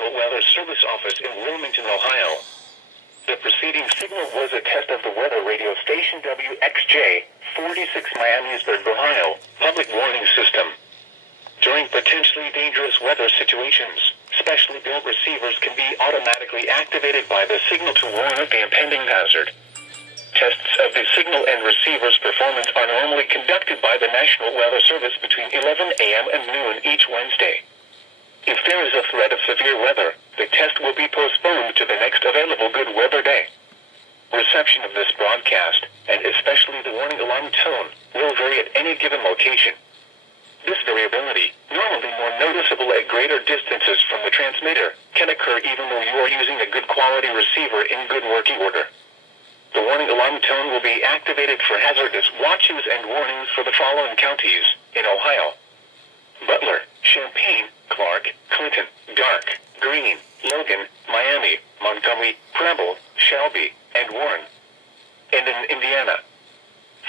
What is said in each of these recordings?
National Weather Service office in Wilmington, Ohio. The preceding signal was a test of the weather radio station WXJ-46 Miamisburg, Ohio, public warning system. During potentially dangerous weather situations, specially built receivers can be automatically activated by the signal to warn of the impending hazard. Tests of the signal and receiver's performance are normally conducted by the National Weather Service between 11 a.m. and noon each Wednesday. If there is a threat of severe weather, the test will be postponed to the next available good weather day. Reception of this broadcast, and especially the warning alarm tone, will vary at any given location. This variability, normally more noticeable at greater distances from the transmitter, can occur even though you are using a good quality receiver in good working order. The warning alarm tone will be activated for hazardous watches and warnings for the following counties in Ohio: Butler, Champaign, Clark, Clinton, Dark, Greene, Logan, Miami, Montgomery, Preble, Shelby, and Warren. And in Indiana,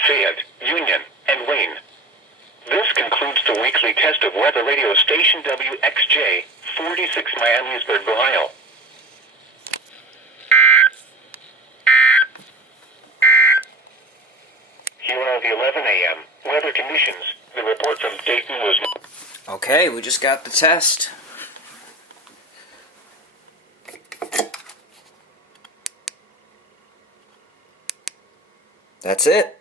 Fayette, Union, and Wayne. This concludes the weekly test of weather radio station WXJ-46 Miamisburg, Ohio. Here are the 11 a.m. weather conditions. The report from Dayton was... Okay, we just got the test. That's it.